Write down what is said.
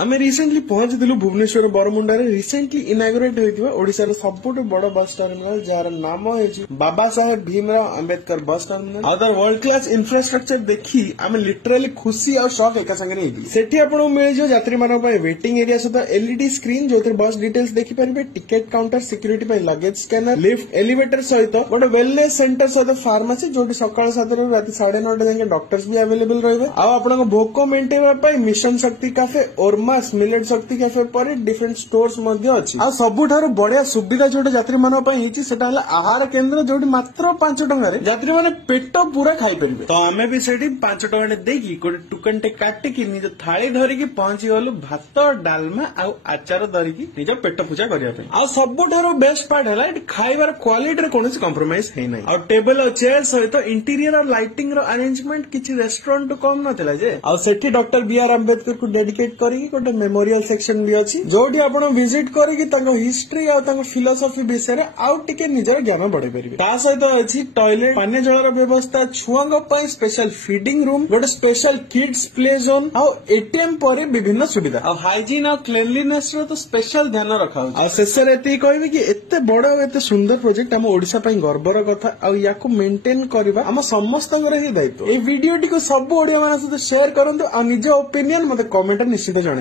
आम रिसेंटली पहुंचलु Bhubaneswar Baramunda recently inaugurate होता ओडिशार सबुठ बड़ बस टर्मिनाल जार नाम है बाबा साहेब भीमराव अंबेडकर बस टर्मिनाल आदर वर्ल्ड क्लास इंफ्रास्ट्रक्चर देखी आम लिटराली खुशी और शॉक एका संगे सेठी आपको मिल यात्री मानक वेटिंग एरिया सहित एलईडी स्क्रीन जो बस डिटेल्स देखिपारे ticket counter security luggage scanner lift elevator सहित गोटे वेलनेस सेंटर सहित फार्मासी जो सकाल 7 रात 9:30 जाए डॉक्टर्स भी अवेलेबल रही आपन भोक मेन्टेन मिशन शक्ति कैफे ओरमास मिलेट शक्ति कैफे पर डिफरेंट स्टोर्स अच्छी आ सबुठार बढ़िया सुविधा जो यात्री मानक आहार केन्द्र जो मात्र 5 टंका यात्री मैंने पेट पूरा खाई पारे तो आम भी से 5 टका देकी गोटे टुकन टे काटिकी निज थाली धरिकी पहुंची गलु भात डालमा आउ आचार धरिकी निज पेट पूजा करने आ सबुठार बेस्ट पार्ट है खाइबार क्वालिटी कौन कंप्रोमाइज है ना टेबल और चेयर सहित इंटीरियर और लाइटिंग अरेंजमेंट किसी रेस्टोरेंट कम नाला जे सेठी डॉक्टर बीआर अंबेडकर को डेडिकेट करके गोटे मेमोरियल सेक्शन भी अच्छी जोटी आपण विजिट करके हिस्ट्री और फिलोसफी विषय आउ टिके निजर ज्ञान बढ़े पारे ता सहित अच्छी टॉयलेट पानी जलर व्यवस्था छुआ स्पेशल फीडिंग रूम गोटे स्पेशल किड्स प्ले जोन आउ एटीएम पर विभिन्न सुविधा आ हाइजीन और क्लीनलीनेस रो तो स्पेशल ध्यान रखा आ शेष रे एति कहबी कि एते बड़ और एते सुंदर प्रोजेक्ट हम ओडिशा पई गर्वर कथा आ याको मेंटेन करबा हम समस्तଙ୍କର ही दायित्व ए वीडियो टी को सब ओडिया मानस शेयर करंतु आ निज ओपिनियन मते कमेंट निश्चित जणे।